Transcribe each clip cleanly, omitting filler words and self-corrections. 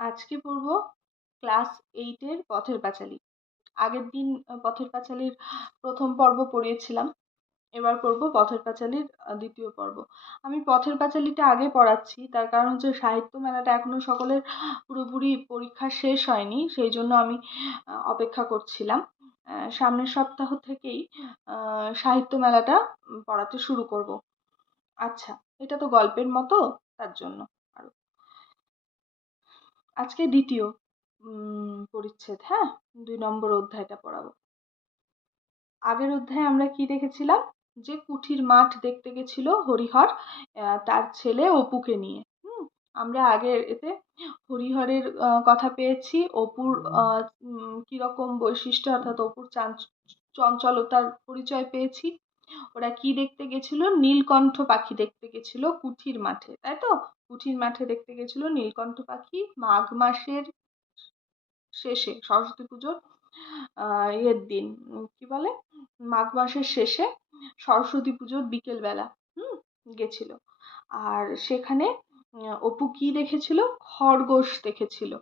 আজকে পড়ব ক্লাস 8-এর পথের পাঁচালী। আগের দিন পথের পাঁচালীর প্রথম পর্ব পড়িয়েছিলাম, এবার পড়ব পথের পাঁচালীর দ্বিতীয় পর্ব। আমি পথের পাঁচালীটা আগে পড়াচ্ছি, তার কারণ হচ্ছে সাহিত্য মেলাটা এখনো সকলের পুরোপুরি পরীক্ষা শেষ হয়নি, সেই জন্য আমি অপেক্ষা করছিলাম। সামনের সপ্তাহ থেকেই সাহিত্য মেলাটা পড়াতে শুরু করব। আচ্ছা, এটা তো গল্পের মতো, তার জন্য আরো আজকে দ্বিতীয় পরিচ্ছেদ, হ্যাঁ, 2 নম্বর অধ্যায়টা পড়াবো। আগের অধ্যায়ে আমরা কি দেখেছিলাম, যে কুঠির মাঠ দেখতে গেছিল হরিহর তার ছেলে অপুকে নিয়ে। আমরা আগের এতে হরিহরের কথা পেয়েছি, অপুর কিরকম বৈশিষ্ট্য, অর্থাৎ অপুর চঞ্চলতার পরিচয় পেয়েছি। ওরা কি দেখতে গেছিল? নীলকণ্ঠ পাখি দেখতে গেছিল কুঠির মাঠে, তাই তো? কুঠির মাঠে দেখতে গেছিল নীলকণ্ঠ পাখি মাঘ মাসের শেষে, সরস্বতী পুজোর ইয়ের দিন, কি বলে, মাঘ মাসের শেষে সরস্বতী পুজোর বিকেল বেলা গেছিল। আর সেখানে অপু কি দেখেছিল? খরগোশ দেখেছিল,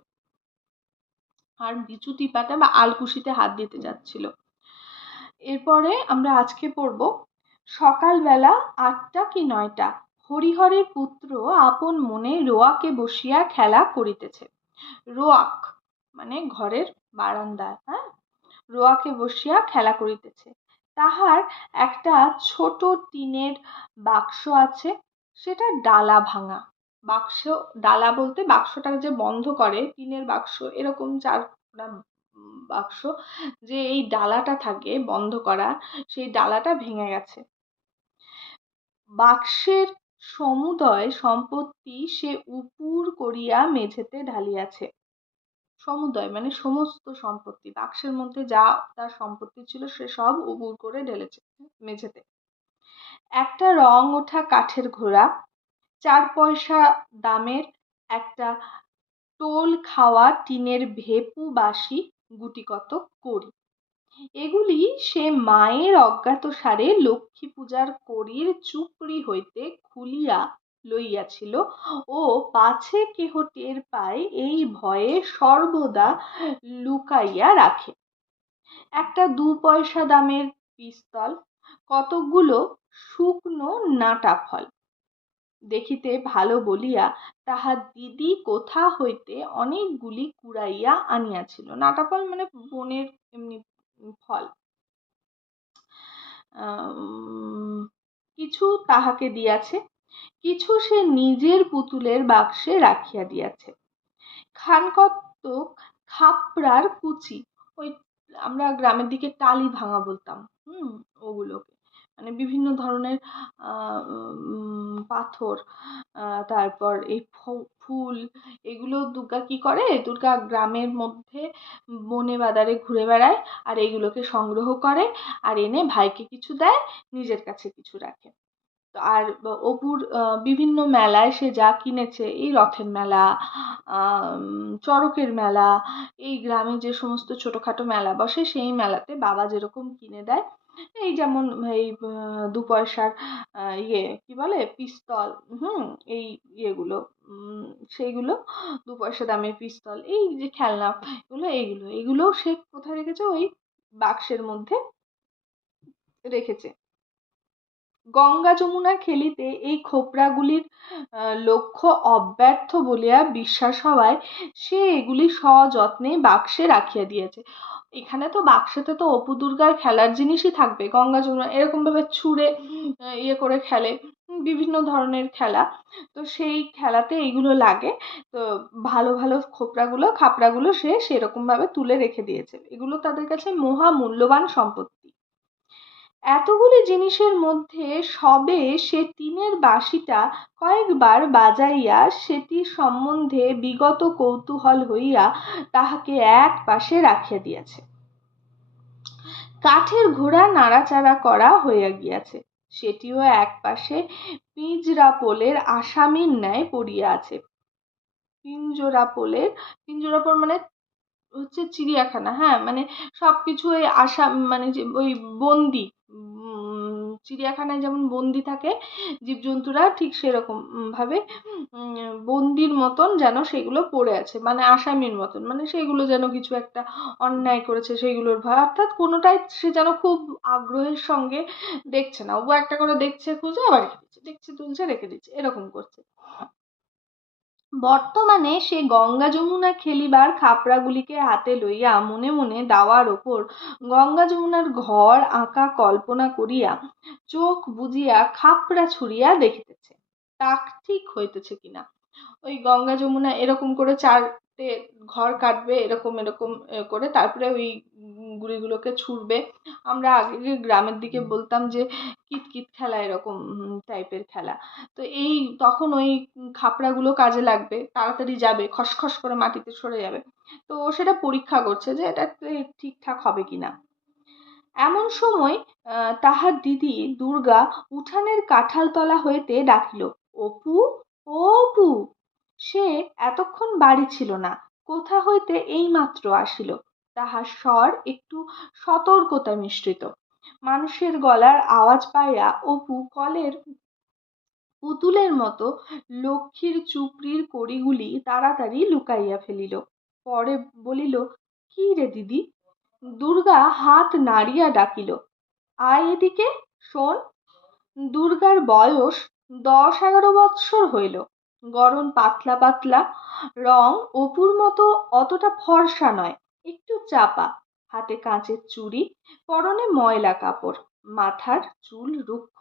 আর বিচুতি পাতা বা আলকুশিতে হাত দিতে যাচ্ছিল। এরপরে আমরা আজকে পড়ব সকালবেলা 8টা কি 9টা, হরিহরের পুত্র আপন মনে রোয়াকে বসিয়া খেলা করিতেছে। রোয়াক মানে ঘরের বারান্দায়, হ্যাঁ, রোয়াকে বসিয়া খেলা করিতেছে। তাহার একটা ছোট টিনের বাক্স আছে, সেটা ডালা ভাঙা। বাক্স, ডালা বলতে বাক্সটা যে বন্ধ করে, টিনের বাক্স এরকম 4টা বাক্স, যে এই ডালাটা থাকে বন্ধ করা, সেই ডালাটা ভেঙে গেছে। বাক্সের সমুদয় সম্পত্তি সে উপুর করিয়া মেঝেতে ঢালিয়াছে। সমুদয় মানে সমস্ত সম্পত্তি, বাক্সের মধ্যে যা তার সম্পত্তি ছিল সে সব উপুর করে ঢেলেছে মেঝেতে। একটা রং ওঠা কাঠের ঘোড়া, 4 পয়সা দামের একটা টোল খাওয়া টিনের ভেপু বাসি, গুটিকত কড়ি, এগুলি সে মায়ের অজ্ঞাতসারে লক্ষ্মী পূজার কড়ির চুপড়ি হইতে খুলিয়া লইয়াছিল ও পাছে কেহ টের পায় এই ভয়ে সর্বদা লুকাইয়া রাখে। একটা 2 পয়সা দামের পিস্তল, কতকগুলো শুকনো নাটা ফল, দেখিতে ভালো বলিয়া তাহার দিদি কোথা হইতে অনেকগুলি কুড়াইয়া আনিয়াছিল। নাটা ফল মানে বনের এমনি ফল। কিছু তাহাকে দিয়াছে, কিছু সে নিজের পুতুলের বাক্সে রাখিয়া দিয়াছে। খানকতক খাপড়ার কুচি, ওই আমরা গ্রামের দিকে টালি ভাঙা বলতাম, ওগুলোকে, মানে বিভিন্ন ধরনের পাথর, তারপর এই ফুল, এগুলো দুর্গা কি করে, দুর্গা গ্রামের মধ্যে বনে বাদারে ঘুরে বেড়ায়, আর এইগুলোকে সংগ্রহ করে, আর এনে ভাইকে কিছু দেয়, নিজের কাছে কিছু রাখে। আর অপুর বিভিন্ন মেলায় সে যা কিনেছে, এই রথের মেলা, চড়কের মেলা, এই গ্রামে যে সমস্ত ছোটখাটো মেলা বসে, সেই মেলাতে বাবা যেরকম কিনে দেয়, এই যেমন এই 2 পয়সার ইয়ে কি বলে পিস্তল, এই ইয়েগুলো, সেইগুলো 2 পয়সা দামের পিস্তল, এই যে খেলনা, এইগুলো সে কোথায় রেখেছে? ওই বাক্সের মধ্যে রেখেছে। গঙ্গা যমুনা খেলিতে এই খোপড়াগুলির লক্ষ্য অব্যর্থ বলিয়া বিশ্বাস হওয়ায় সে এগুলি সযত্নে বাক্সে রাখিয়া দিয়েছে। এখানে তো বাক্সেতে তো অপু দুর্গার খেলার জিনিসই থাকবে, গঙ্গা যমুনা এরকম ভাবে ছুঁড়ে ইয়ে করে খেলে, বিভিন্ন ধরনের খেলা, তো সেই খেলাতে এইগুলো লাগে, তো ভালো ভালো খাপড়াগুলো সে সেরকম ভাবে তুলে রেখে দিয়েছে, এগুলো তাদের কাছে মহা মূল্যবান সম্পত্তি। এতগুলি জিনিসের মধ্যে সবে সে টিনের বাঁশিটা কয়েকবার বাজাইয়া সেটি সম্বন্ধে বিগত কৌতূহল হইয়া তাহাকে এক পাশে রাখিয়া দিয়াছে। কাঠের ঘোড়া নাড়াচাড়া করা হইয়া গিয়াছে, সেটিও এক পাশে পিঞ্জরাপোলের আসামির ন্যায় পড়িয়া আছে। পিঞ্জরাপোল মানে হচ্ছে চিড়িয়াখানা, হ্যাঁ, মানে সবকিছু ওই মানে ওই বন্দি চিড়িয়াখানায় যেমন বন্দি থাকে জীবজন্তুরা, ঠিক সেরকম ভাবে বন্দির মতন যেন সেগুলো পড়ে আছে, মানে আসামির মতন, মানে সেগুলো যেন কিছু একটা অন্যায় করেছে সেইগুলোর ভয়, অর্থাৎ কোনোটাই সে যেন খুব আগ্রহের সঙ্গে দেখছে না, ও একটা করে দেখছে, খুঁজে আবার রেখে দিচ্ছে, দেখছে তুলছে রেখে দিচ্ছে, এরকম করছে। বর্তমানে সে গঙ্গা যমুনা খেলিবার খাপড়াগুলিকে হাতে লইয়া মনে মনে দাওয়ার ওপর গঙ্গা যমুনার ঘর আঁকা কল্পনা করিয়া চোখ বুজিয়া খাপড়া ছুঁড়িয়া দেখিতেছে তাক ঠিক হইতেছে কিনা। ওই গঙ্গা যমুনা এরকম করে চারটে ঘর কাটবে, এরকম এরকম করে, তারপরে ওই গুলিগুলোকে ছুড়বে। আমরা আগে গ্রামের দিকে বলতাম যে কিতকিত খেলা, এরকম টাইপের খেলা। তো এই তখন ওই খাপড়াগুলো কাজে লাগবে, তাড়াতাড়ি যাবে, খসখস করে মাটিতে সরে যাবে। তো ও সেটা পরীক্ষা করছে যে এটা ঠিকঠাক হবে কিনা। এমন সময় তাহার দিদি দুর্গা উঠানের কাঁঠালতলা হইতে ডাকিল, অপু, ও অপু। সে এতক্ষণ বাড়ি ছিল না, কোথা হইতে এইমাত্র আসিল। তাহার স্বর একটু সতর্কতা মিশ্রিত। মানুষের গলার আওয়াজ পাইয়া অপু কলের পুতুলের মতো লক্ষ্মীর চুপড়ির কড়িগুলি তাড়াতাড়ি লুকাইয়া ফেলিল। পরে বলিল, কি রে দিদি? দুর্গা হাত নাড়িয়া ডাকিল, আয় এদিকে, শোন। দুর্গার বয়স 10-11 বৎসর হইল। গড়ন পাতলা পাতলা, রং অপুর মতো অতটা ফর্সা নয়, একটু চাপা, হাতে কাঁচের চুড়ি, পরনে ময়লা কাপড়, মাথার চুল রুক্ষ,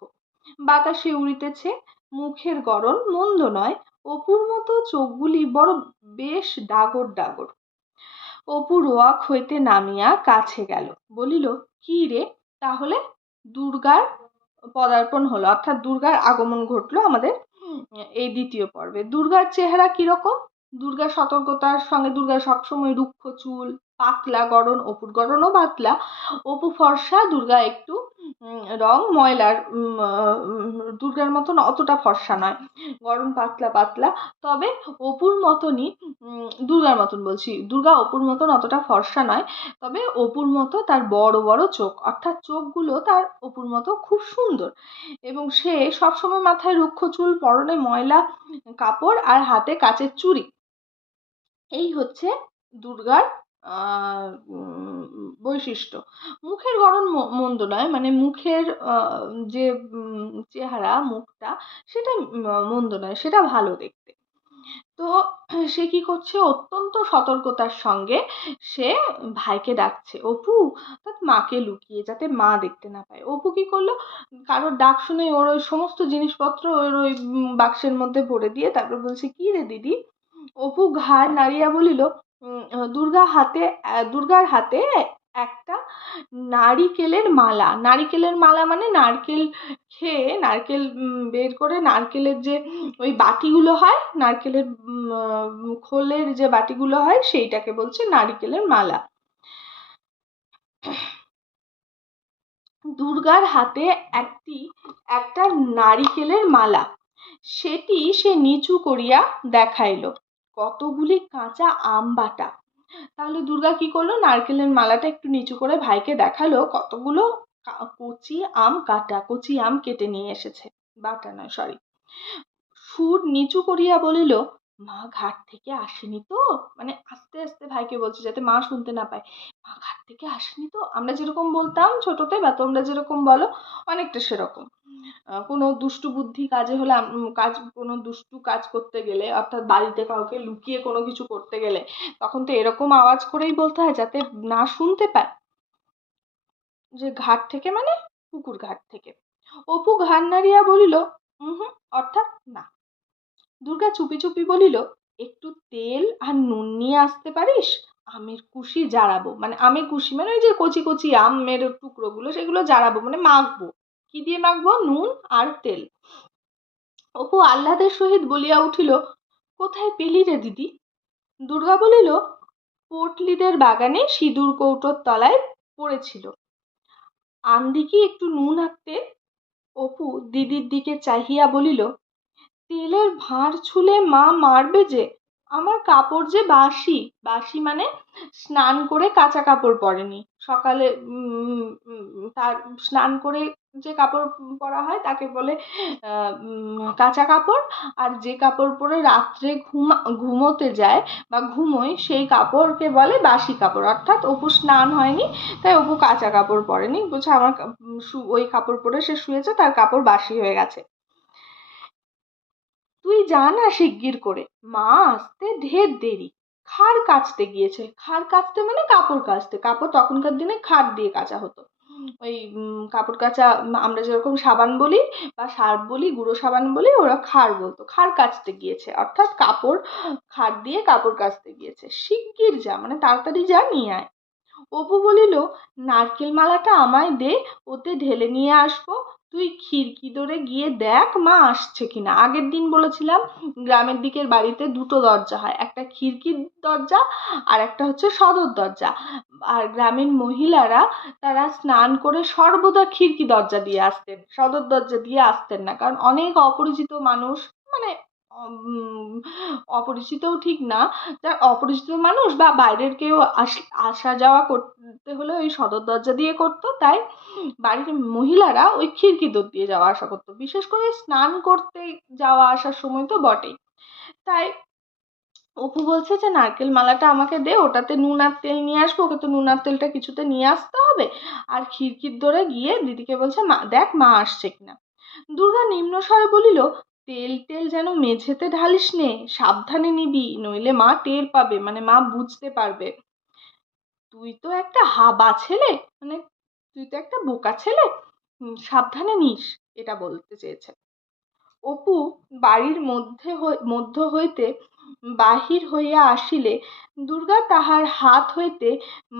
বাতাসে উড়িতেছে। মুখের গড়ন মন্দ নয়, অপুর মতো চোখগুলি বড় বেশ ডাগর ডাগর। অপু রোয়াক হইতে নামিয়া কাছে গেল, বলিল, কি রে? তাহলে দুর্গার পদার্পণ হলো, অর্থাৎ দুর্গার আগমন ঘটলো আমাদের এই দ্বিতীয় পর্বে। দুর্গার চেহারা কিরকম? দুর্গা সতর্কতার সঙ্গে, দুর্গা সবসময় রুক্ষ চুল, পাতলা গড়ন, অপুর গড়নও পাতলা। অপু ফর্সা, দুর্গা একটু রং ময়লার, দুর্গার মতন অতটা ফর্সা নয়, গড়ন পাতলা পাতলা। তবে অপুর মতনই, দুর্গার মতন বলছি, দুর্গা অপুর মতন অতটা ফর্সা নয়, তবে অপুর মতো তার বড় বড় চোখ, অর্থাৎ চোখগুলো তার অপুর মতো খুব সুন্দর। এবং সে সবসময় মাথায় রুক্ষ চুল, পরনে ময়লা কাপড় আর হাতে কাচের চুড়ি। এই হচ্ছে দুর্গার বৈশিষ্ট্য। মুখের গড়ন মন্দ নয়, মানে মুখের যে চেহারা, মুখটা, সেটা মন্দ নয়, সেটা ভালো দেখতে। তো সে কি করছে, অত্যন্ত সতর্কতার সঙ্গে সে ভাইকে ডাকছে, অপু, অর্থাৎ মাকে লুকিয়ে, যাতে মা দেখতে না পায়। অপু কি করলো, কারোর ডাক শুনে ওর ওই সমস্ত জিনিসপত্র ওর ওই বাক্সের মধ্যে ভরে দিয়ে তারপর বলছে, কি রে দিদি? অপু ঘাড় নাড়িয়া বলিল, দুর্গার হাতে একটা নারিকেলের মালা। নারিকেলের মালা মানে নারকেল খেয়ে, নারকেল বের করে, নারকেলের যে ওই বাটিগুলো হয়, নারকেলের খোলের যে বাটিগুলো হয়, সেইটাকে বলছে নারিকেলের মালা। দুর্গার হাতে একটা নারিকেলের মালা, সেটি সে নিচু করিয়া দেখাইল, কতগুলি কাঁচা আম বাটা। তাহলে দুর্গা কি করলো, নারকেলের মালাটা একটু নিচু করে ভাইকে দেখালো, কতগুলো কচি আম কাটা, কচি আম কেটে নিয়ে এসেছে, বাটা নয়, সরি। সুর নিচু করিয়া বলিল, মা ঘাট থেকে আসেনি তো? মানে আস্তে আস্তে ভাইকে বলছে, যাতে মা শুনতে না পায়। মা ঘাট থেকে আসেনি তো? আমরা যেরকম বলতাম ছোটতে, বা তোমরা যেরকম বলো, অনেকটা সেরকম। কোনো দুষ্টু বুদ্ধি কাজে হলে, কোনো দুষ্টু কাজ করতে গেলে, অর্থাৎ বাড়িতে কাউকে লুকিয়ে কোনো কিছু করতে গেলে, তখন তো এরকম আওয়াজ করেই বলতে হয়, যাতে না শুনতে পায়, যে ঘাট থেকে মানে পুকুর ঘাট থেকে। অপু ঘাড় নাড়িয়া বলিল, অর্থাৎ না। দুর্গা চুপি চুপি বলিল, একটু তেল আর নুন নিয়ে আসতে পারিস? আমের কুশি জারাবো, মানে আমের কুশি মানে ওই যে কচি কচি আমের টুকরোগুলো, সেগুলো জারাবো, মানে মাখবো। কি দিয়ে মাখবো? নুন আর তেল। অপু আহ্লাদের সহিত বলিয়া উঠিল, কোথায় পেলি রে দিদি? দুর্গা বলিল, পটলিদের বাগানে সিঁদুর কৌটোর তলায় পড়েছিল, আনদি কি একটু নুন আর তেল? অপু দিদির দিকে চাহিয়া বলিল, তেলের ভাঁড় ছুলে মা মারবে যে, আমার কাপড় যে বাসি। বাসি মানে স্নান করে কাঁচা কাপড় পরেনি, সকালে তার স্নান করে যে কাপড় পরা হয় তাকে বলে কাঁচা কাপড়, আর যে কাপড় পরে রাত্রে ঘুমোতে যায় বা ঘুমোয় সেই কাপড়কে বলে বাসি কাপড়। অর্থাৎ অপু স্নান হয়নি তাই অপু কাঁচা কাপড় পরেনি, বলছে আমার ওই কাপড় পরে সে শুয়েছে, তার কাপড় বাসি হয়ে গেছে। তুই যা না শিগগির করে, মা আসতে ঢের দেরি। খাড় কাচতে গিয়েছে। খাড় কাচতে মানে কাপড় কাচতে। কাপড় তখনকার দিনে খাড় দিয়ে কাচা হতো। ওই কাপড় কাচা আমরা যেরকম সাবান বলি বা সার্ফ বলি, গুঁড়ো সাবান বলি, ওরা খাড় বলতো। খাড় কাচতে গিয়েছে অর্থাৎ কাপড় খাড় দিয়ে কাপড় কাচতে গিয়েছে। শিগগির যা মানে তাড়াতাড়ি যা নিয়ে আয়। অপু বলিল, নারকেল মালাটা আমায় দে, ওতে ঢেলে নিয়ে আসবো। তুই খিড়কি দরে গিয়ে দেখ মা আসছে কিনা। আগের দিন বলেছিলাম গ্রামের দিকের বাড়িতে দুটো দরজা হয়, একটা খিড়কির দরজা আর একটা হচ্ছে সদর দরজা। আর গ্রামের মহিলারা তারা স্নান করে সর্বদা খিড়কি দরজা দিয়ে আসতেন, সদর দরজা দিয়ে আসতেন না, কারণ অনেক অপরিচিত মানুষ, মানে অপরিচিতও ঠিক না, যারা অপরিচিত মানুষ বা বাইরের কেউ আসা যাওয়া করতে হলে ওই সদর দরজা দিয়ে করতো, তাই বাড়ির মহিলারা ওই খিড়কি দর দিয়ে যাওয়া আসা করতো, বিশেষ করে স্নান করতে যাওয়া আসার সময় তো বটেই। তাই অপু বলছে যে নারকেল মালাটা আমাকে দে, ওটাতে নুন আর তেল নিয়ে আসবো, ওকে তো নুন আর তেলটা কিছুতে নিয়ে আসতে হবে। আর খিড়কির দরে গিয়ে দিদিকে বলছে মা দেখ মা আসছে কিনা। দুর্গা নিম্নস্বরে বলিল, তেল টেল যেন মেঝেতে ঢালিস নে, সাবধানে নিবি, নইলে মা টের পাবে, মানে মা বুঝতে পারবে। তুই তো একটা হাবা ছেলে, মানে তুই তো একটা বোকা ছেলে, সাবধানে নিস, এটা বলতে চেয়েছে। অপু বাড়ির মধ্য হইতে বাহির হইয়া আসিলে দুর্গা তাহার হাত হইতে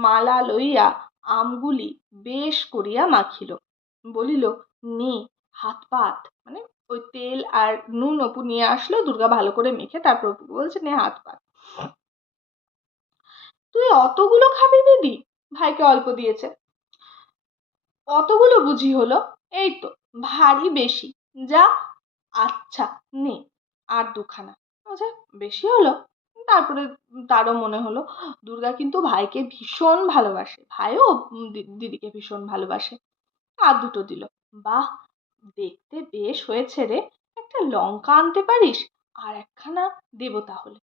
মালা লইয়া আমগুলি বেশ করিয়া মাখিল। বলিল, নে হাত পাত, মানে ওই তেল আর নুন অপু নিয়ে আসলো, দুর্গা ভালো করে মেখে তারপর অপু বলছে নে হাত পাত। তুই অতগুলো খাবি দিদি? ভাইকে অল্প দিয়েছে। অতগুলো বুঝি হলো? এই তো ভারী বেশি। যা। আচ্ছা নে আর দুখানা। আচ্ছা বেশি হলো। তারপরে তারও মনে হলো দুর্গা কিন্তু ভাইকে ভীষণ ভালোবাসে, ভাইও দিদিকে ভীষণ ভালোবাসে। আর দুটো দিল। বাহ, দেখতে বেশ হয়েছে রে, একটা লঙ্কা আনতে পারিস? আর একখানা দেবো তাহলে।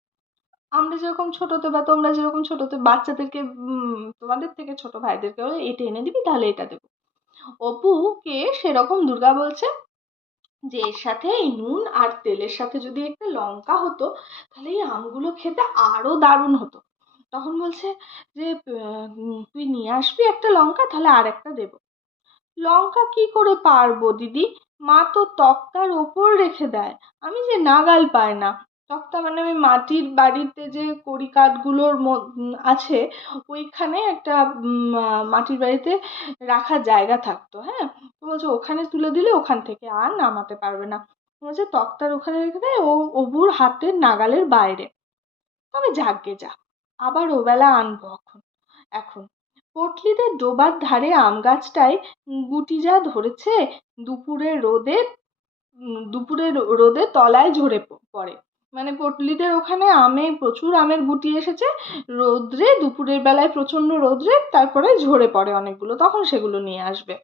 আমরা যেরকম ছোটতে বা তোমরা যেরকম ছোটতে বাচ্চাদেরকে তোমাদের থেকে ছোট ভাইদেরকে বলে এটা এনে দিবি তাহলে এটা দেবো। অপুকে সেরকম দুর্গা বলছে যে এর সাথে এই নুন আর তেলের সাথে যদি একটা লঙ্কা হতো তাহলে এই আমগুলো খেতে আরো দারুণ হতো। তখন বলছে যে তুই নিয়ে আসবি একটা লঙ্কা, তাহলে আর একটা দেবো। লঙ্কা কি করে পারবো দিদি, মা তো তক্তার ওপর রেখে দেয়, আমি যে নাগাল পাই না। তক্তা মানে ওই মাটির বাড়িতে যে কড়ি কাঠগুলোর আছে, ওইখানে একটা মাটির বাড়িতে রাখার জায়গা থাকতো, হ্যাঁ। তো বলছে ওখানে তুলে দিলে ওখান থেকে আর নামাতে পারবে না। বলছে তক্তার ওখানে রেখে দেয়, ও অবুর হাতের নাগালের বাইরে। তবে যাকগে যা, আবার ওবেলা আনবো এখন। এখন পটলিতে ডোবার ধারে আম গাছটায় গুটি যা ধরেছে, দুপুরের রোদে দুপুরের রোদে তলায় ঝরে পড়ে। মানে পটলিদের ওখানে প্রচুর আমের গুটি এসেছে, রোদ্রে দুপুরের বেলায় প্রচন্ড রোদ্রে তারপরে ঝরে পড়ে অনেকগুলো, তখন সেগুলো নিয়ে আসবে।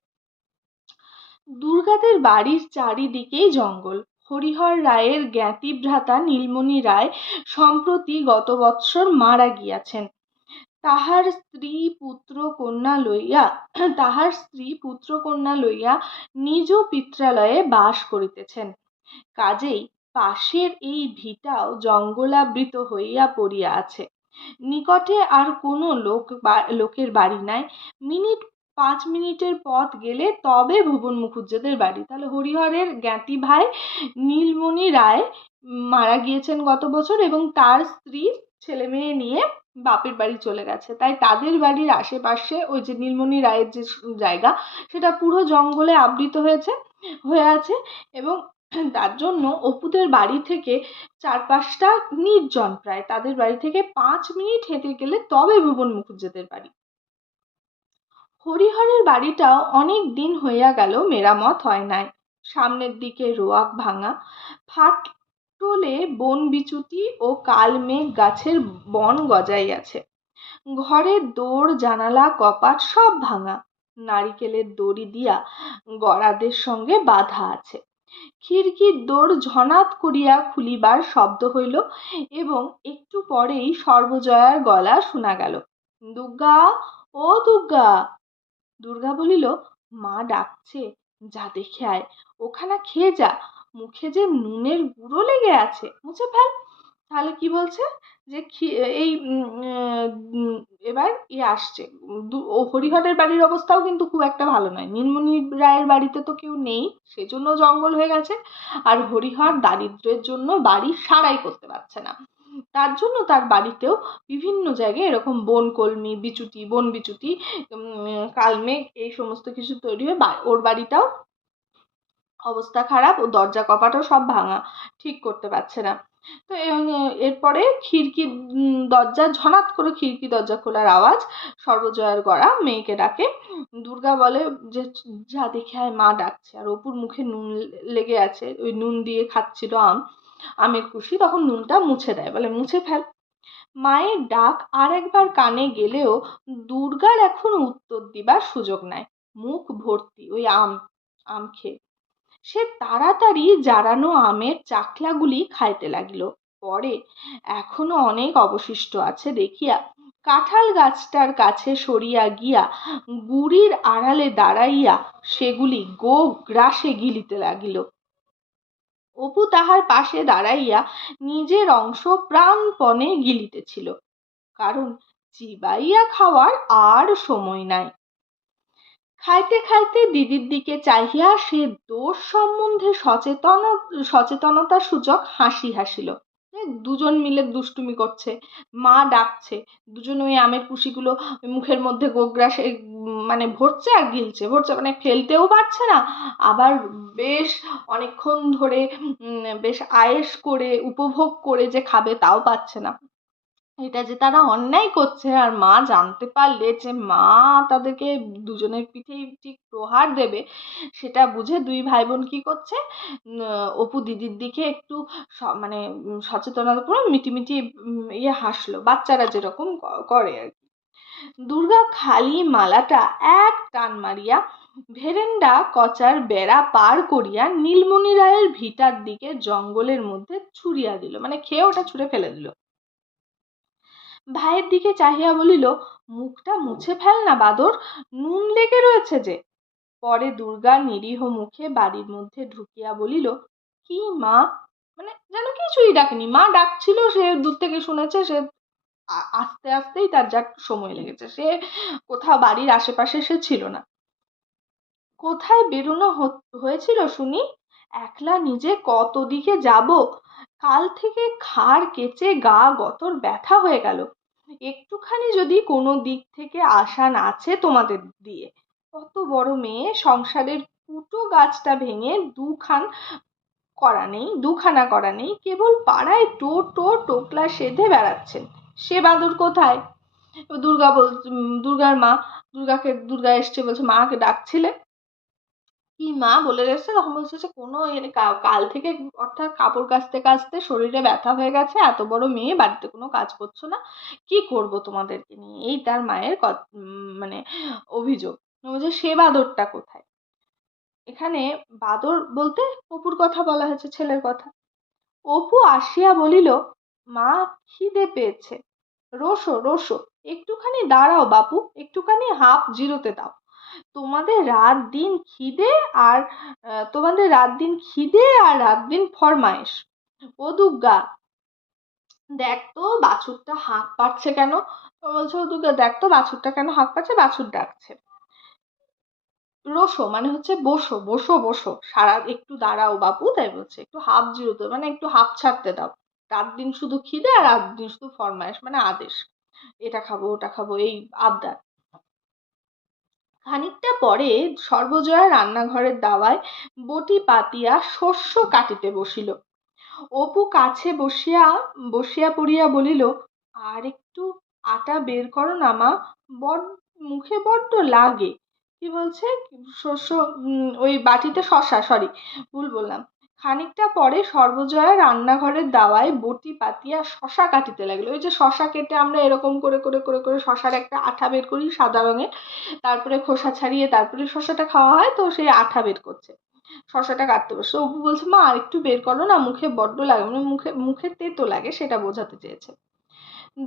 দুর্গাদের বাড়ির চারিদিকেই জঙ্গল। হরিহর রায়ের জ্ঞাতি ভ্রাতা নীলমণি রায় সম্প্রতি গত বৎসর মারা গিয়াছেন। তাহার স্ত্রী পুত্র কন্যা লইয়া নিজ পিত্রালয়ে বাস করিতেছেন। কাজেই পাশের এই ভিটাও জঙ্গলাবৃত হইয়া পড়িয়া আছে। নিকটে আর কোনো লোকের বাড়ি নাই। 5 মিনিটের পথ গেলে তবে ভুবন মুখুজ্জেদের বাড়ি। তাহলে হরিহরের জ্ঞাতি ভাই নীলমণি রায় মারা গিয়েছেন গত বছর, এবং তার স্ত্রী ছেলে মেয়ে নিয়ে বাপের বাড়ি চলে গেছে। তাই তাদের বাড়ির আশেপাশে ওই যে নীলমণি রায়ের যে জায়গা, সেটা পুরো জঙ্গলে আবৃত হয়ে আছে, এবং তার জন্য অপুদের বাড়ি থেকে চারপাশটা নির্জন প্রায়। তাদের বাড়ি থেকে 5 মিনিট হেঁটে গেলে তবে ভুবন মুখুজ্জেদের বাড়ি। হরিহরের বাড়িটাও অনেক দিন হইয়া গেল মেরামত হয় নাই। সামনের দিকে রোয়াক ভাঙা, ফাটলে বন বিচুতি ও কালমেঘ গাছের বন গজাইয়াছে। ঘরের দৌড় জানালা কপাট সব ভাঙা, নারিকেলের দড়ি দিয়া গড়াদের সঙ্গে বাঁধা আছে। খিড়কির দৌড় ঝনাত করিয়া খুলিবার শব্দ হইল এবং একটু পরেই সর্বজয়ার গলা শোনা গেল, দুর্গা, ও দুর্গা। দুর্গা বলিল, মা ডাকছে, যা দেখে আয়, ওখানা খেয়ে যা, মুখে যে নুনের গুঁড়ো লেগে আছে, মুছে ফেল। তাহলে কি বলছে যে এই এবার আসছে, ও হরিহরের বাড়ির অবস্থাও কিন্তু খুব একটা ভালো নয়। নীলমণি রায়ের বাড়িতে তো কেউ নেই, সেজন্য জঙ্গল হয়ে গেছে, আর হরিহর দারিদ্র্যের জন্য বাড়ি সারাই করতে পারছে না, তার জন্য তার বাড়িতেও বিভিন্ন জায়গায় এরকম বনকলমি, বিচুটি, বন বিচুটি, কালমেঘ, এই সমস্ত কিছু তৈরি হয়ে ওর বাড়িটাও অবস্থা খারাপ, ও দরজা কপাটও সব ভাঙা, ঠিক করতে পারছে না। তো এরপরে খিড়কির দরজা, ঝনাত করে খিড়কি দরজা খোলার আওয়াজ, সর্বজয়ার গড়া মেয়েকে ডাকে। দুর্গা বলে যে যা দেখে আয়, মা ডাকছে। আর অপুর মুখে নুন লেগে আছে, ওই নুন দিয়ে খাচ্ছিল আমের কুশি, তখন নুনটা মুছে দেয়, বলে মুছে ফেল। মায়ের ডাক আর একবার কানে গেলেও দুর্গার এখন উত্তর দিবার সুযোগ নাই, মুখ ভর্তি ওই আম খেয়ে। সে তাড়াতাড়ি জারানো আমের চাকলাগুলি খাইতে লাগিল। পরে এখনো অনেক অবশিষ্ট আছে দেখিয়া কাঁঠাল গাছটার কাছে সরিয়া গিয়া গুড়ির আড়ালে দাঁড়াইয়া সেগুলি গ্রাসে গিলিতে লাগিল। অপু তাহার পাশে দাঁড়াইয়া নিজের অংশ প্রাণপণে গিলিতেছিল, কারণ চিবাইয়া খাওয়ার আর সময় নাই। খাইতে খাইতে দিদির দিকে চাহিয়া সে দোষ সম্বন্ধে সচেতনতা সূচক হাসি হাসিল। দুজন মিলে দুষ্টুমি করছে, মা ডাকছে, দুজন ওই আমের কুশিগুলো মুখের মধ্যে গোগ্রাসে মানে ভরছে আর গিলছে, ভরছে মানে ফেলতেও পারছে না, আবার বেশ অনেকক্ষণ ধরে বেশ আয়েশ করে উপভোগ করে যে খাবে তাও পাচ্ছে না। এটা যে তারা অন্যায় করছে, আর মা জানতে পারলে যে মা তাদেরকে দুজনের পিঠেই ঠিক প্রহার দেবে, সেটা বুঝে দুই ভাই বোন কি করছে, অপু দিদির দিকে একটু মানে সচেতনতা পুরো মিটিমিটি হাসলো, বাচ্চারা যেরকম করে আর কি। দুর্গা খালি মালাটা এক টান মারিয়া ভেরেন্ডা কচার বেড়া পার করিয়া নীলমণি রায়ের ভিটার দিকে জঙ্গলের মধ্যে ছুড়িয়া দিল, মানে খেয়ে ওটা ছুঁড়ে ফেলে দিল। ভাইয়ের দিকে চাহিয়া বলিল, মুখটা মুছে ফেল না বাদর, নুন লেগে রয়েছে যে। পরে দুর্গা নিরীহ মুখে বাড়ির মধ্যে ঢুকিয়া বলিল, কি মা, মানে যেন কিছুই ডাকেনি, মা ডাকছিল, সে দূর থেকে শুনেছে, সে আস্তে আস্তেই তার যা সময় লেগেছে, সে কোথাও বাড়ির আশেপাশে সে ছিল না। কোথায় বেরোনো হয়েছিল শুনি, একলা নিজে কত দিকে যাব, কাল থেকে খাড় কেচে গা গতর ব্যথা হয়ে গেল, একটুখানি যদি কোনো দিক থেকে আসান আছে তোমাদের দিয়ে, কত বড় মেয়ে, সংসারের ফুটো গাছটা ভেঙে দুখানা করা নেই, কেবল পাড়ায় টোকলা সেধে বেড়াচ্ছেন, সে বাদর কোথায়? দুর্গার মা, দুর্গা এসছে, বলছে মাকে ডাকছিলে কি মা, বলে এসছে, তখন বলছে যে কোনো কাল থেকে, অর্থাৎ কাপড় কাচতে কাচতে শরীরে ব্যথা হয়ে গেছে, এত বড় মেয়ে, বাড়িতে কোনো কাজ করছো না, কি করব তোমাদেরকে নিয়ে, এই তার মায়ের মানে অভিযোগ। বলছে সে বাদরটা কোথায়? এখানে বাদর বলতে অপুর কথা বলা হয়েছে, ছেলের কথা। অপু আসিয়া বলিল, মা খিদে পেয়েছে, রোসো একটুখানি দাঁড়াও বাপু, একটুখানি হাফ জিরোতে দাও, তোমাদের রাত দিন খিদে আর রাত দিন ফরমায়েশ। ও দুর্গা, দেখ তো বাছুরটা হাঁক পাচ্ছে কেন? বলছে, ও দুর্গা দেখ তো বাছুরটা কেন হাঁক পাচ্ছে, বাছুর ডাকছে। রোসো মানে হচ্ছে বসো বসো বসো, সারা একটু দাঁড়াও বাপু, তাই বলছে একটু হাফ জিরোতে, মানে একটু হাফ ছাড়তে দাও, রাত দিন শুধু খিদে আর রাত দিন শুধু ফরমায়েশ, মানে আদেশ, এটা খাবো ওটা খাবো, এই আবদার। খানিকটা পরে সর্বজয়া রান্নাঘরের দাওয়ায় বটি পাতিয়া শস্য কাটিতে বসিল। অপু কাছে বসিয়া পড়িয়া বলিল, আর একটু আটা বের করো না মা, মুখে বড্ড লাগে। কি বলছে? শস্য, ওই বাটিতে শশা, সরি ভুল বললাম, খানিকটা পরে সর্বজয়া রান্নাঘরের দাওয়ায় বটি পাতিয়া শশা কাটিতে লাগলো। ওই যে শশা কেটে আমরা এরকম করে করে করে করে শশার একটা আঠা বের করি সাদা রঙের, তারপরে খোসা ছাড়িয়ে তারপরে শশাটা খাওয়া হয়, তো সেই আঠা বের করছে। শশাটা কাটতে বসে অপু বলছে, মা আর একটু বের করো না, মুখে বড্ড লাগে, মানে মুখে মুখে তেতো লাগে, সেটা বোঝাতে চেয়েছে।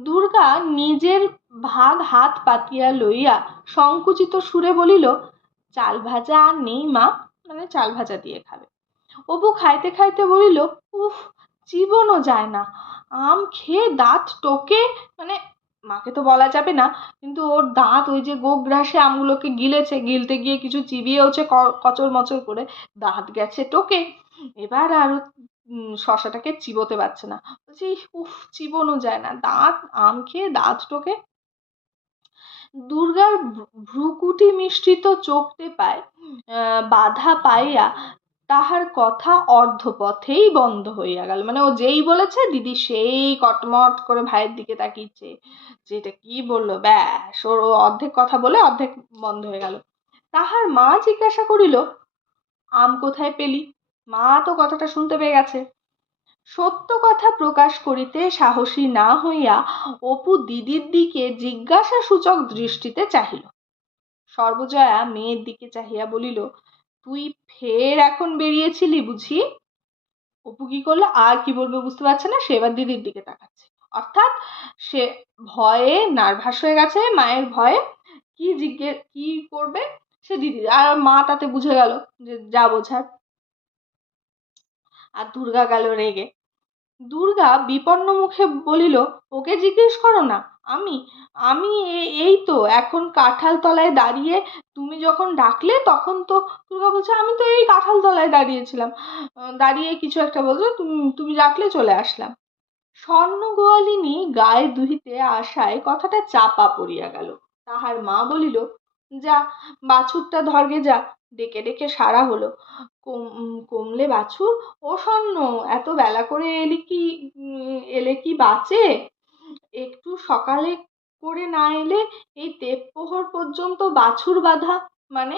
দুর্গা নিজের ভাগ হাত পাতিয়া লইয়া সংকুচিত সুরে বলিল, চাল ভাজা আর নেই মা, মানে চাল ভাজা দিয়ে খাবে। অপু খাইতে খাইতে বলিল, উফ, চিবোনো যায় না, আম খেয়ে দাঁত টোকে, মানে মাকে তো বলা যাবে না, কিন্তু ওর দাঁত ওই যে গোগ্রাসে আমগুলোকে গিলেছে, গিলতে গিয়ে কিছু চিবিয়েওছে কচর মচর করে, দাঁত গেছে টোকে, এবার আর শশাটাকে চিবোতে পারছে না, বলছি উফ, চিবোনো যায় না, দাঁত আম খেয়ে দাঁত টোকে। দুর্গার ভ্রুকুটি মিশ্রিত চোখটে পায় বাধা পাইয়া তাহার কথা অর্ধপথেই বন্ধ হইয়া গেল। মানে ও যেই বলেছে দিদি সেই কটমট করে ভাইয়ের দিকে তাকিয়েছে, যে এটা কি বললো, ব্যাস ওর অর্ধেক কথা বলে অর্ধেক বন্ধ হয়ে গেল। তাহার মা জিজ্ঞাসা করিল, আম কোথায় পেলি? মা তো কথাটা শুনতে পেয়ে গেছে। সত্য কথা প্রকাশ করিতে সাহসী না হইয়া অপু দিদির দিকে জিজ্ঞাসা সূচক দৃষ্টিতে চাহিল। সর্বজয়া মেয়ের দিকে চাহিয়া বলিল, তুই ফের এখন বেরিয়েছিলি বুঝি? অপু কি করলো, আর কি বলবে বুঝতে পারছে না, সে এবার দিদির দিকে তাকাচ্ছে, অর্থাৎ সে ভয়ে নার্ভাস হয়ে গেছে, মায়ের ভয়ে কি করবে সে দিদি, আর মা তাতে বুঝে গেল যে যা বোঝার। আর দুর্গা গেল রেগে। দুর্গা বিপন্ন মুখে বলিল, ওকে জিজ্ঞেস করো না, আমি আমি এই তো এখন কাঁঠাল তলায় দাঁড়িয়ে, তুমি যখন ডাকলে তখন তো। দুর্গা বলছে, আমি তো এই কাঁঠাল তলায় দাঁড়িয়েছিলাম, দাঁড়িয়ে কিছু একটা বলছো, তুমি তুমি ডাকলে চলে আসলাম। স্বর্ণ গোয়ালিনী গায়ে দুহিতে আসায় কথাটা চাপা পড়িয়া গেল। তাহার মা বলিল, যা, বাছুরটা ধরগে যা, ডেকে ডেকে সারা হলো, কমলে বাছুর, ও স্বর্ণ, এত বেলা করে এলে কি বাঁচে? একটু সকালে করে না এলে এই তেপ্পোহর পর্যন্ত বাছুর বাঁধা, মানে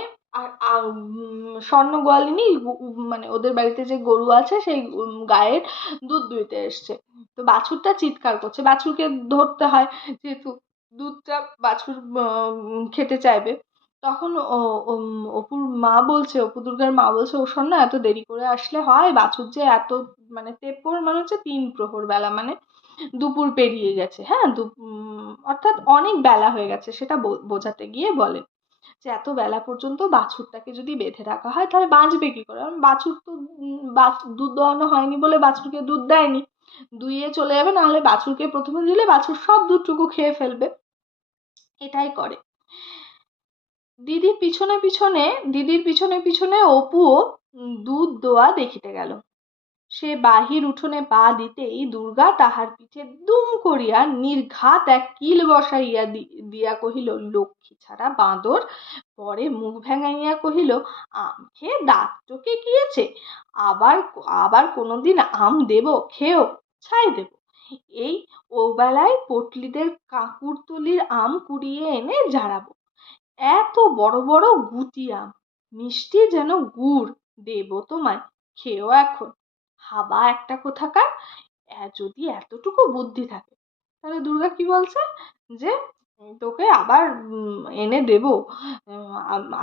স্বর্ণ গোয়ালিনী মানে ওদের বাড়িতে যে গরু আছে সেই গায়ের দুধ দুইতে এসছে, তো বাছুরটা চিৎকার করছে, বাছুরকে ধরতে হয় যেহেতু দুধটা বাছুর খেতে চাইবে। তখন অপুর মা বলছে, অপু দুর্গার মা বলছে, ও শোন না, এত দেরি করে আসলে হয়, বাছুর যে এত, মানে তেপ্পোহর মানে হচ্ছে 3 প্রহর বেলা, মানে দুপুর পেরিয়ে গেছে, হ্যাঁ, অর্থাৎ অনেক বেলা হয়ে গেছে, সেটা বোঝাতে গিয়ে বলে যে এত বেলা পর্যন্ত বাছুরটাকে যদি বেঁধে রাখা হয় তাহলে বাঁচবে কি করে, কারণ বাছুর তো দুধ দোয়ানো হয়নি বলে বাছুরকে দুধ দেয়নি, দুইয়ে চলে যাবে, নাহলে বাছুরকে প্রথমে দিলে বাছুর সব দুধটুকু খেয়ে ফেলবে, এটাই করে। দিদির পিছনে পিছনে অপুও দুধ দোয়া দেখিতে গেল। সে বাহির উঠোনে পা দিতেই দুর্গা তাহার পিঠে দুম করিয়া নির্ঘাত এক কিল বসাইয়া দিয়া কহিল, লক্ষ্মী ছাড়া বাঁদর। পরে মুখ ভেঙাইয়া কহিল, আম খেয়ে দাঁত টোকে গিয়েছে, আবার আবার কোনোদিন আম দেব খেয়েও, ছাই দেব। এই ও বেলায় পটলিদের কাকুরতলির আম কুড়িয়ে এনে ঝাড়াবো, এত বড় বড় গুটি আম, মিষ্টি যেন গুড়, দেবো তোমায়, খেয়েও এখন, হাবা একটা কোথাকার, যদি এতটুকু বুদ্ধি থাকে। তাহলে দুর্গা কি বলছে, যে তোকে আবার এনে দেবো,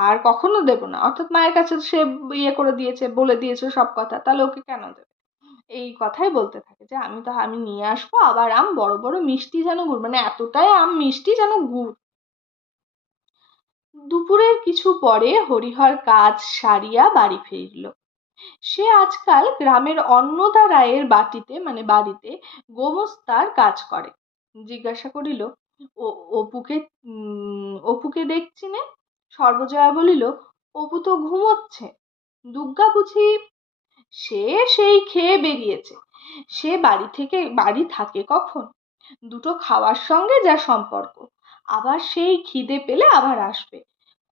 আর কখনো দেবো না, অর্থাৎ মায়ের কাছে সে ইয়ে করে দিয়েছে, বলে দিয়েছে সব কথা, তাহলে ওকে কেন দেবে, এই কথাই বলতে থাকে যে আমি নিয়ে আসবো আবার আম বড় বড় মিষ্টি যেন গুড়, মানে এতটাই আম মিষ্টি যেন গুড়। দুপুরের কিছু পরে হরিহর কাজ সারিয়া বাড়ি ফিরল। সে আজকাল গ্রামের অন্নদা রায়ের বাড়িতে গোমস্তার কাজ করে। জিজ্ঞাসা করিল, অপুকে দেখছি নে? সর্বজয়া বলিল, অপু তো ঘুমোচ্ছে। দুর্গা বুঝি? সে সেই খেয়ে বেরিয়েছে, সে বাড়ি থাকে কখন? দুটো খাওয়ার সঙ্গে যা সম্পর্ক, আবার সেই খিদে পেলে আবার আসবে।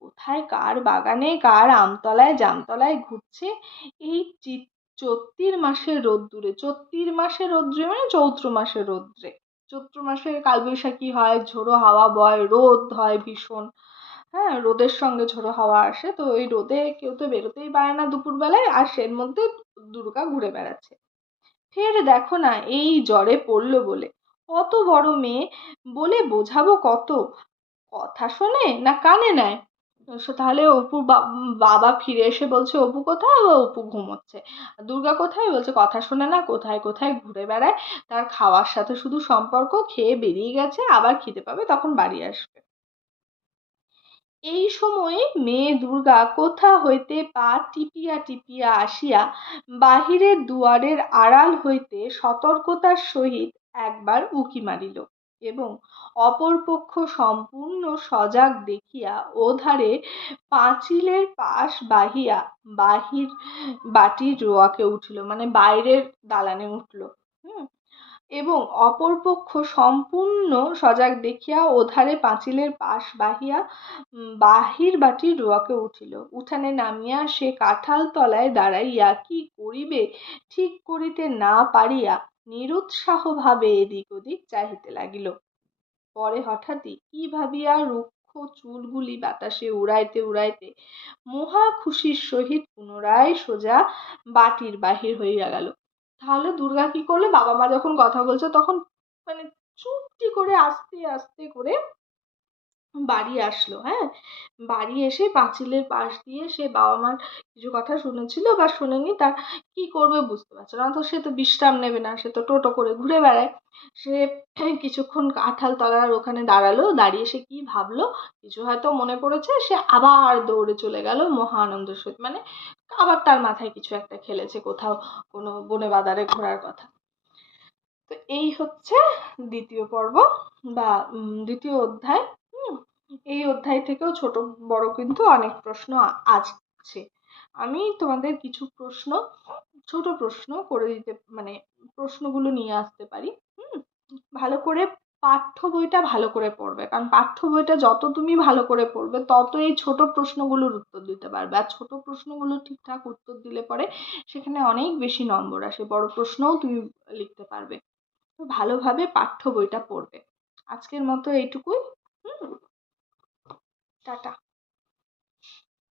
কোথায় কার বাগানে কার আমতলায় জামতলায় ঘুরছে এই চৈত্র মাসের রৌদ্রে, মানে চৈত্র মাসের রৌদ্রে, চৈত্র মাসে কালবৈশাখী হয়, ঝোড়ো হাওয়া বয়, রোদ হয় ভীষণ, হ্যাঁ, রোদের সঙ্গে ঝোড়ো হাওয়া আসে, তো ওই রোদে কেউ তো বেরোতেই পারে না দুপুরবেলায়, আর সের মধ্যে দুর্গা ঘুরে বেড়াচ্ছে। ফের দেখো না, এই জ্বরে পড়লো বলে, অত বড় মেয়ে, বলে বোঝাবো কত, কথা শোনে না কানে নেয়। তাহলে বাবা ফিরে এসে বলছে অপু কোথায়, ও অপু ঘুমোচ্ছে। দুর্গা কোথায়, বলছে কথা শোনে না, কোথায় কোথায় ঘুরে বেড়ায়, তার খাওয়ার সাথে শুধু সম্পর্ক, খেয়ে বেরিয়ে গেছে, আবার খিদে পাবে তখন বাড়ি আসবে। এই সময়ে মেয়ে দুর্গা কোথা হইতে পা টিপিয়া টিপিয়া আসিয়া বাহিরের দুয়ারের আড়াল হইতে সতর্কতার সহিত একবার উঁকি মারিল, এবং অপর পক্ষ সম্পূর্ণ সজাগ দেখিয়া ওধারে পাঁচিলের পাশ বাহিয়া বাহির বাটির রোয়াকে উঠিল, মানে বাইরের দালানে উঠল। হুম, এবং অপর পক্ষ সম্পূর্ণ সজাগ দেখিয়া ওধারে পাঁচিলের পাশ বাহিয়া বাহির বাটির রোয়াকে উঠিল। উঠানে নামিয়া সে কাঁঠাল তলায় দাঁড়াইয়া কি করিবে ঠিক করিতে না পারিয়া নিরুৎসাহ ভাবে এদিক ওদিক চাহিতে লাগিল। পরে হঠাৎই কি ভাবিয়া রুক্ষ চুলগুলি বাতাসে উড়াইতে উড়াইতে মহা খুশির সহিত পুনরায় সোজা বাটির বাহির হইয়া গেল। তাহলে দুর্গা কি করলো, বাবা মা যখন কথা বলছে তখন মানে চুপটি করে আস্তে আস্তে করে বাড়ি আসলো। হ্যাঁ, বাড়ি এসে পাঁচিলের পাশ দিয়ে সে বাবা মার কিছু কথা শুনেছিল বা শোনেনি, তার কি করবে বুঝতে পারছে না, তো সে তো বিশ্রাম নেবে না, সে তো টোটো করে ঘুরে বেড়ায়। সে কিছুক্ষণ কাঁঠাল তলার ওখানে দাঁড়ালো, দাঁড়িয়ে সে কি ভাবলো, কিছু হয়তো মনে পড়েছে, সে আবার দৌড়ে চলে গেল মহা আনন্দের সহিত, মানে আবার তার মাথায় কিছু একটা খেলেছে, কোথাও কোনো বনে বাদারে ঘোরার কথা। তো এই হচ্ছে দ্বিতীয় পর্ব বা দ্বিতীয় অধ্যায়। হুম, এই অধ্যায় থেকেও ছোট বড় কিন্তু অনেক প্রশ্ন আছে। আমি তোমাদের কিছু প্রশ্ন, ছোট প্রশ্ন করে দিতে, মানে প্রশ্নগুলো নিয়ে আসতে পারি। হুম, ভালো করে পাঠ্য বইটা ভালো করে পড়বে, কারণ পাঠ্য বইটা যত তুমি ভালো করে পড়বে তত এই ছোট প্রশ্নগুলোর উত্তর দিতে পারবে, আর ছোট প্রশ্নগুলো ঠিকঠাক উত্তর দিলে পরে সেখানে অনেক বেশি নম্বর আসে, বড় প্রশ্নও তুমি লিখতে পারবে। তো ভালোভাবে পাঠ্য বইটা পড়বে। আজকের মতো এইটুকুই। হুম, টাটা।